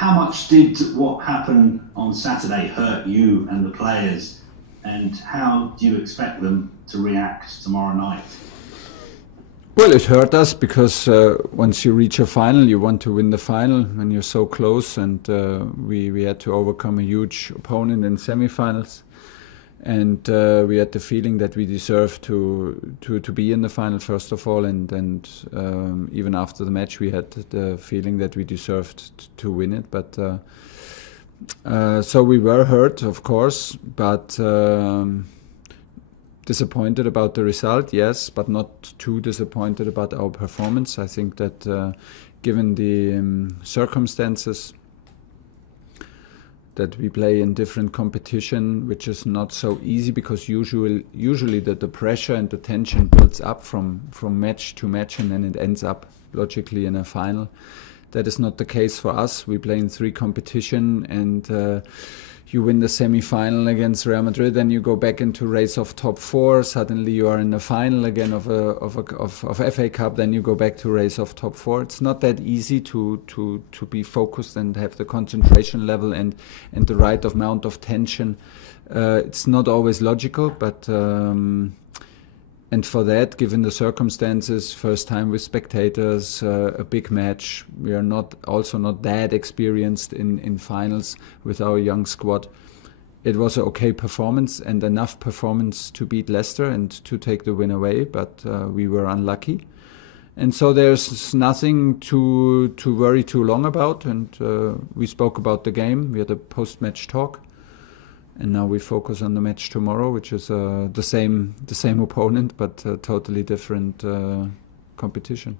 How much did what happened on Saturday hurt you and the players, and how do you expect them to react tomorrow night? Well, it hurt us because once you reach a final, you want to win the final when you're so close, and we had to overcome a huge opponent in semi-finals, and we had the feeling that we deserved to be in the final first of all, and even after the match we had the feeling that we deserved to win it, but so we were hurt, of course, but disappointed about the result, yes, but not too disappointed about our performance. I think that given the circumstances that we play in different competition, which is not so easy because usually the pressure and the tension builds up from match to match, and then it ends up logically in a final. That is not the case for us. We play in 3 competition, and you win the semi-final against Real Madrid, then you go back into race of top 4. Suddenly you are in the final again of FA Cup. Then you go back to race of top 4. It's not that easy to be focused and have the concentration level and the right amount of tension. It's not always logical, but and for that, given the circumstances, first time with spectators, a big match, we are not that experienced in finals with our young squad. It was an okay performance and enough performance to beat Leicester and to take the win away, but we were unlucky. And so there's nothing to worry too long about, and we spoke about the game, we had a post-match talk. And now we focus on the match tomorrow, which is the same opponent, but a totally different competition.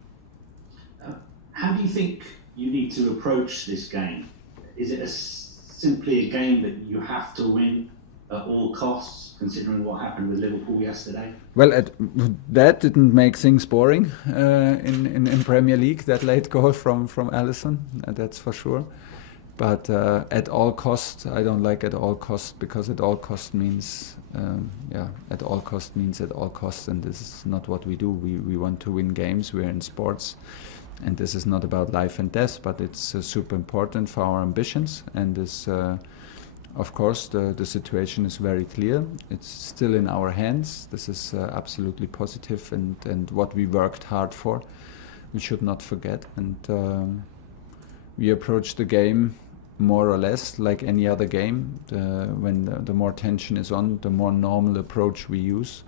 How do you think you need to approach this game? Is it simply a game that you have to win at all costs, considering what happened with Liverpool yesterday? Well, that didn't make things boring in Premier League, that late goal from Allison, that's for sure. But at all cost, I don't like at all cost, because at all cost means, at all cost means at all costs, and this is not what we do. We want to win games, we're in sports, and this is not about life and death, but it's super important for our ambitions, and this, of course, the situation is very clear. It's still in our hands. This is absolutely positive, and what we worked hard for, we should not forget, and we approach the game more or less like any other game. When the more tension is on, the more normal approach we use,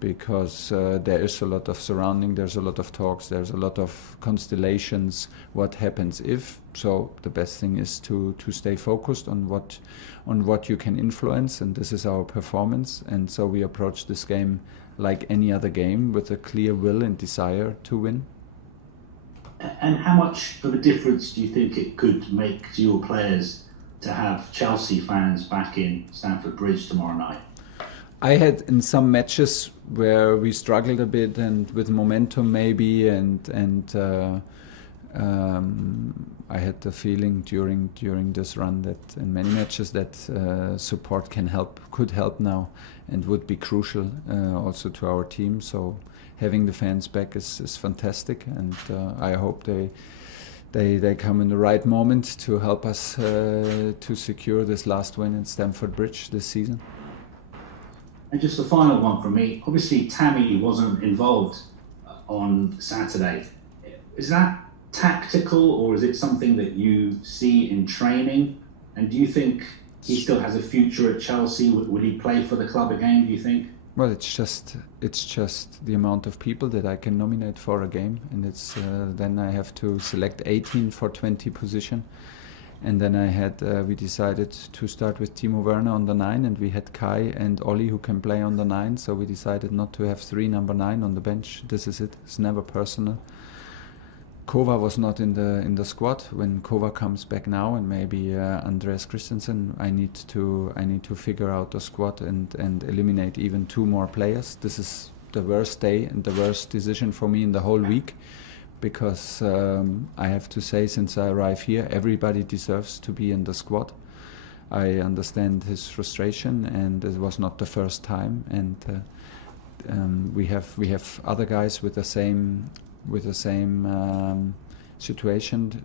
because there is a lot of surrounding, there's a lot of talks, there's a lot of constellations, what happens if. So the best thing is to stay focused on what you can influence, and this is our performance. And so we approach this game like any other game, with a clear will and desire to win. And how much of a difference do you think it could make to your players to have Chelsea fans back in Stamford Bridge tomorrow night? I had in some matches where we struggled a bit and with momentum maybe, and I had the feeling during this run that in many matches that support could help now, and would be crucial also to our team. So having the fans back is fantastic, and I hope they come in the right moment to help us to secure this last win in Stamford Bridge this season. And just the final one from me. Obviously, Tammy wasn't involved on Saturday. Is that tactical, or is it something that you see in training? And do you think he still has a future at Chelsea? Will he play for the club again, do you think? Well, it's just the amount of people that I can nominate for a game, and it's then I have to select 18 for 20 position, and then we decided to start with Timo Werner on the 9, and we had Kai and Ollie who can play on the 9, so we decided not to have 3 number 9 on the bench. This is it. It's never personal. Kova was not in the squad. When Kova comes back now, and maybe Andreas Christensen, I need to figure out the squad and eliminate even 2 more players. This is the worst day and the worst decision for me in the whole week, because I have to say, since I arrived here, everybody deserves to be in the squad. I understand his frustration, and it was not the first time. And we have other guys with the same situation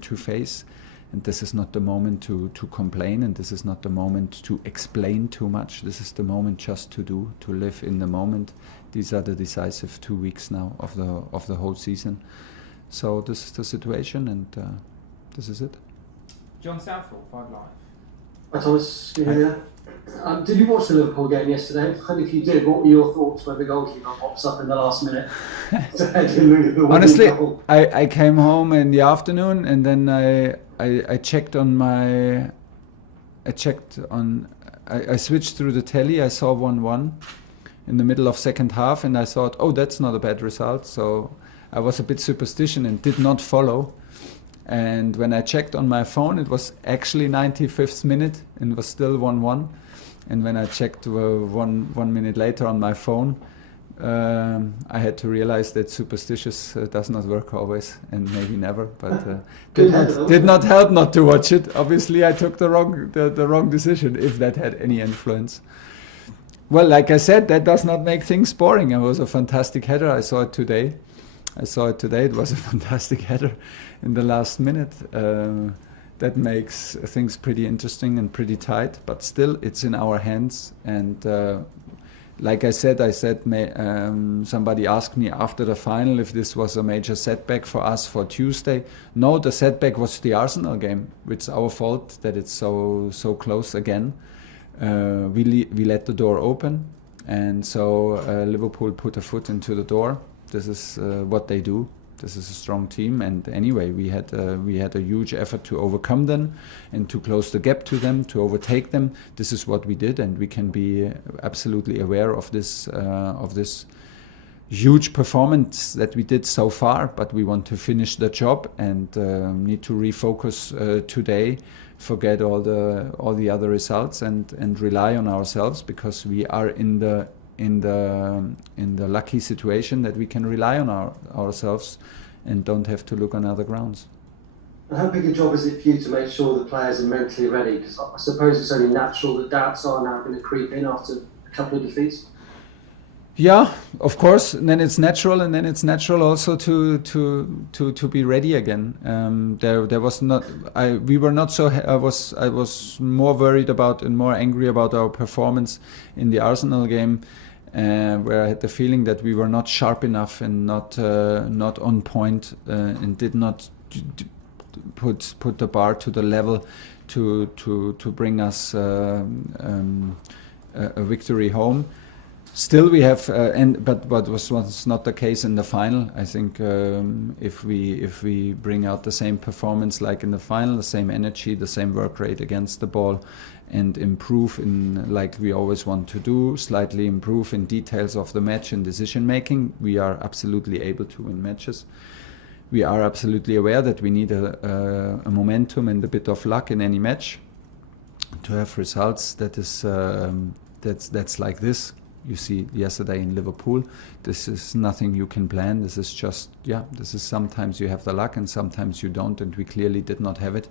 to face, And this is not the moment to complain, and this is not the moment to explain too much. This is the moment just to live in the moment. These are the decisive 2 weeks now of the whole season. So this is the situation, and this is it. John Southall, 5 Live. Hi Thomas, can you hear me? Did you watch the Liverpool game yesterday? And if you did, what were your thoughts when the goalkeeper pops up in the last minute? Honestly, I came home in the afternoon, and then I checked on my... I switched through the telly. I saw 1-1 in the middle of second half, and I thought, oh, that's not a bad result. So I was a bit superstitious and did not follow. And when I checked on my phone, it was actually 95th minute and was still 1-1. And when I checked one minute later on my phone, I had to realize that superstitious does not work always, and maybe never. But did not help not to watch it. Obviously, I took the wrong decision, if that had any influence. Well, like I said, that does not make things boring. It was a fantastic header. I saw it today. It was a fantastic header in the last minute. That makes things pretty interesting and pretty tight, but still it's in our hands. And like I said, somebody asked me after the final if this was a major setback for us for Tuesday. No, the setback was the Arsenal game. It's our fault that it's so close again. We let the door open, and so Liverpool put a foot into the door. This is what they do. This is a strong team, and anyway, we had a huge effort to overcome them and to close the gap to them, to overtake them. This is what we did, and we can be absolutely aware of this huge performance that we did so far. But we want to finish the job and need to refocus today, forget all the other results, and rely on ourselves, because we are in the lucky situation that we can rely on ourselves and don't have to look on other grounds. And how big a job is it for you to make sure the players are mentally ready? Because I suppose it's only natural that doubts are now going to creep in after a couple of defeats. Yeah, of course. And then it's natural, also to be ready again. There was not. We were not so. I was more worried about and more angry about our performance in the Arsenal game, where I had the feeling that we were not sharp enough and not on point, and did not put the bar to the level to bring us a victory home. Still, we have, but was not the case in the final. I think if we bring out the same performance like in the final, the same energy, the same work rate against the ball, and improve in, like we always want to do, slightly improve in details of the match and decision making, we are absolutely able to win matches. We are absolutely aware that we need a momentum and a bit of luck in any match to have results that is that's like this. You see yesterday in Liverpool, this is nothing you can plan. This is just, this is sometimes you have the luck and sometimes you don't, and we clearly did not have it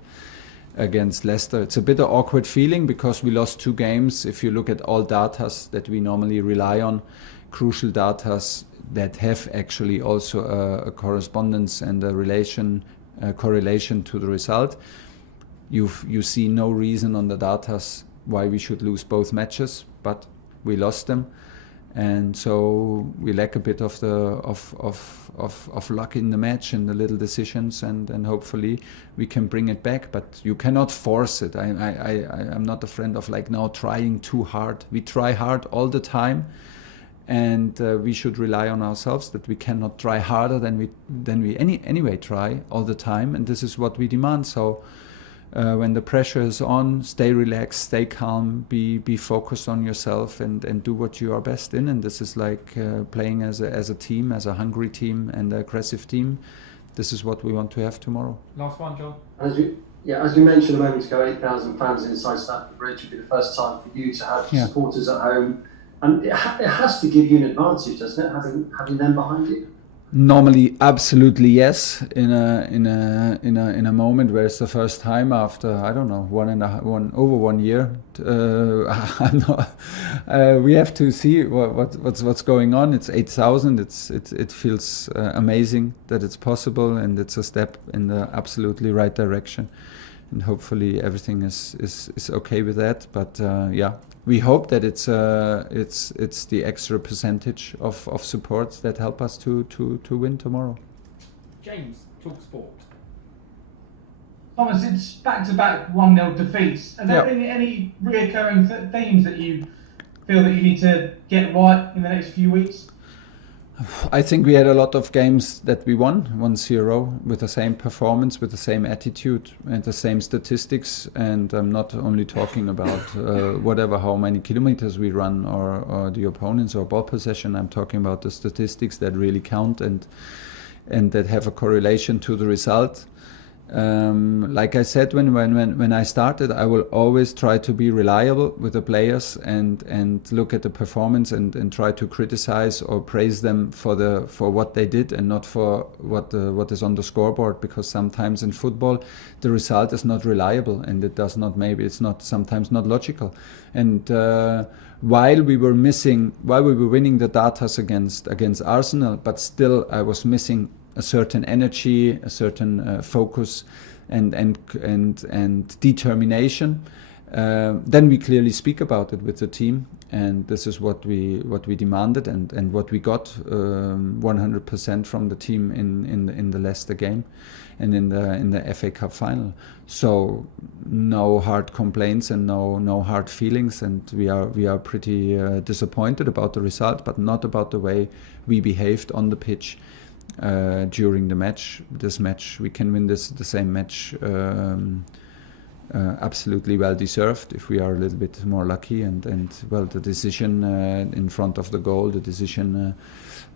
against Leicester. It's a bit of an awkward feeling because we lost 2 games. If you look at all datas that we normally rely on, crucial datas that have actually also a correspondence and a correlation to the result, you see no reason on the datas why we should lose both matches, but we lost them, and so we lack a bit of luck in the match and the little decisions, and hopefully we can bring it back. But you cannot force it. I'm not a friend of now trying too hard. We try hard all the time, and we should rely on ourselves that we cannot try harder than we anyway try all the time, and this is what we demand. So. When the pressure is on, stay relaxed, stay calm, be focused on yourself, and do what you are best in. And this is like playing as a team, as a hungry team and an aggressive team. This is what we want to have tomorrow. Last one, John. As you mentioned a moment ago, 8,000 fans inside Stamford Bridge would be the first time for you to have supporters at home, and it has to give you an advantage, doesn't it, having them behind you? Normally, absolutely yes. In a moment where it's the first time after over 1 year, I'm not. We have to see what's going on. It's 8,000. It feels amazing that it's possible, and it's a step in the absolutely right direction. and hopefully everything is okay with that. But yeah, we hope that it's the extra percentage of support that help us to win tomorrow. James, talk sport. Thomas, it's back-to-back 1-0 defeats. Are there any reoccurring themes that you feel that you need to get right in the next few weeks? I think we had a lot of games that we won 1-0 with the same performance, with the same attitude and the same statistics. And I'm not only talking about how many kilometers we run or the opponents or ball possession. I'm talking about the statistics that really count and that have a correlation to the result. Like I said when I started, I will always try to be reliable with the players and look at the performance and try to criticize or praise them for what they did and not for what is on the scoreboard, because sometimes in football the result is not reliable and it's not sometimes not logical. And while we were winning the datas against Arsenal, but still I was missing a certain energy, a certain focus, and determination. Then we clearly speak about it with the team, and this is what we demanded and what we got 100% from the team in the Leicester game and in the FA Cup final. So no hard complaints and no hard feelings, and we are pretty disappointed about the result, but not about the way we behaved on the pitch. During the match, we can win the same match absolutely well deserved if we are a little bit more lucky. And well, the decision in front of the goal, the decision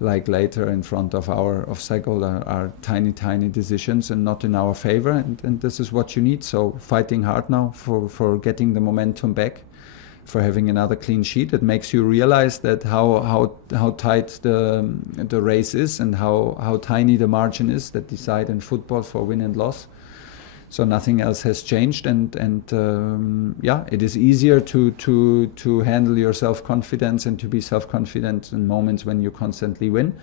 like later in front of our offside goal are tiny decisions and not in our favor. And this is what you need. So fighting hard now for getting the momentum back, for having another clean sheet. It makes you realize that how tight the race is and how tiny the margin is that decide in football for win and loss. So nothing else has changed, and it is easier to handle your self-confidence and to be self-confident in moments when you constantly win.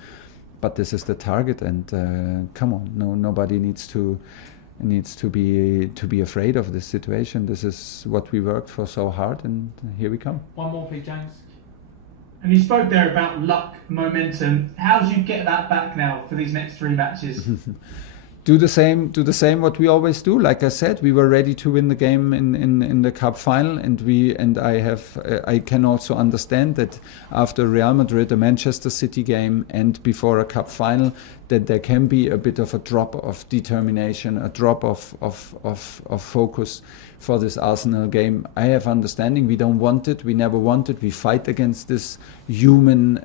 But this is the target, and come on, nobody needs to be afraid of this situation. This is what we worked for so hard, and here we come. One more, please, James. And you spoke there about luck, momentum. How do you get that back now for these next 3 matches? Do the same what we always do. Like I said, we were ready to win the game in the cup final, and I can also understand that after Real Madrid, a Manchester City game, and before a cup final, that there can be a bit of a drop of determination, a drop of focus for this Arsenal game. I have understanding. We don't want it. We never want it. We fight against this human.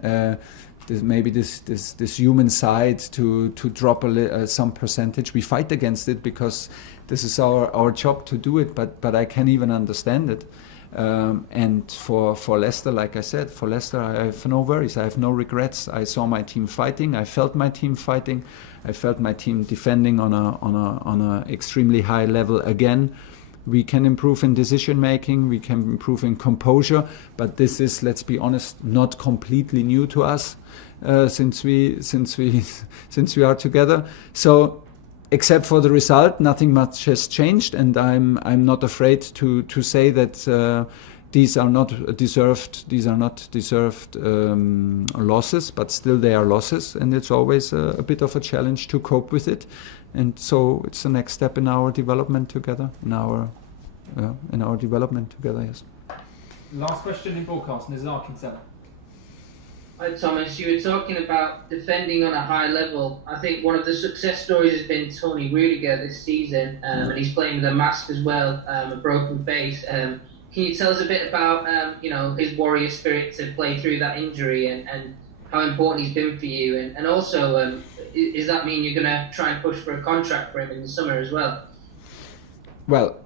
This human side to drop some percentage. We fight against it because this is our job to do it, but I can even understand it. And for Leicester, like I said, for Leicester I have no worries, I have no regrets. I saw my team fighting, I felt my team fighting, I felt my team defending on a extremely high level again. We can improve in decision making, we can improve in composure, but this is, let's be honest, not completely new to us since we are together. So, except for the result, nothing much has changed, and I'm not afraid to say that these are not deserved losses, but still they are losses, and it's always a bit of a challenge to cope with it. And so it's the next step in our development together, yes. Last question in broadcast, Nizar Kinsella. Hi Thomas, you were talking about defending on a high level. I think one of the success stories has been Toni Rudiger this season, and he's playing with a mask as well, a broken face. Can you tell us a bit about his warrior spirit to play through that injury and how important he's been for you? And also, does that mean you're going to try and push for a contract for him in the summer as well? Well,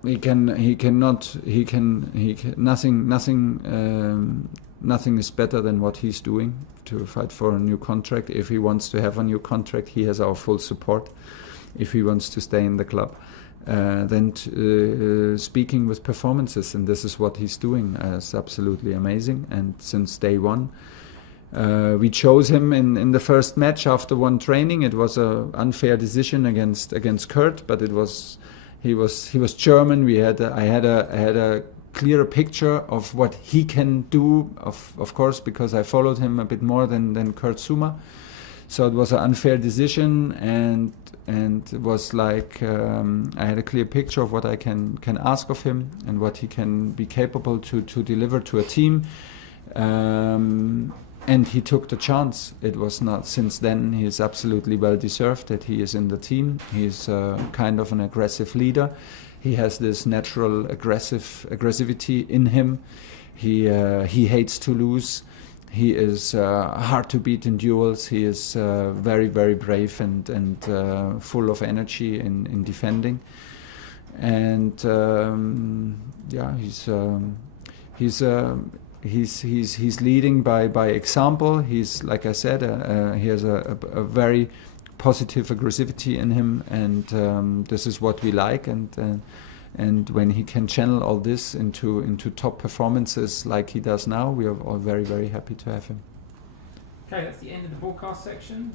nothing is better than what he's doing to fight for a new contract. If he wants to have a new contract, he has our full support. If he wants to stay in the club, then speaking with performances, and this is what he's doing, is absolutely amazing. And since day one, we chose him in the first match after one training. It was an unfair decision against Kurt, but it was He was German. I had a clearer picture of what he can do, of course, because I followed him a bit more than Kurt Zouma. So it was an unfair decision, and it was like I had a clear picture of what I can ask of him and what he can be capable to deliver to a team. And he took the chance. It was not, since then he is absolutely well deserved that he is in the team. He's kind of an aggressive leader. He has this natural aggressivity in him. He hates to lose. He is hard to beat in duels. He is very, very brave and full of energy in defending. And he's leading by example. He's, like I said, he has a very positive aggressivity in him, and this is what we like. And when he can channel all this into top performances like he does now, we are all very, very happy to have him. Okay, that's the end of the broadcast section.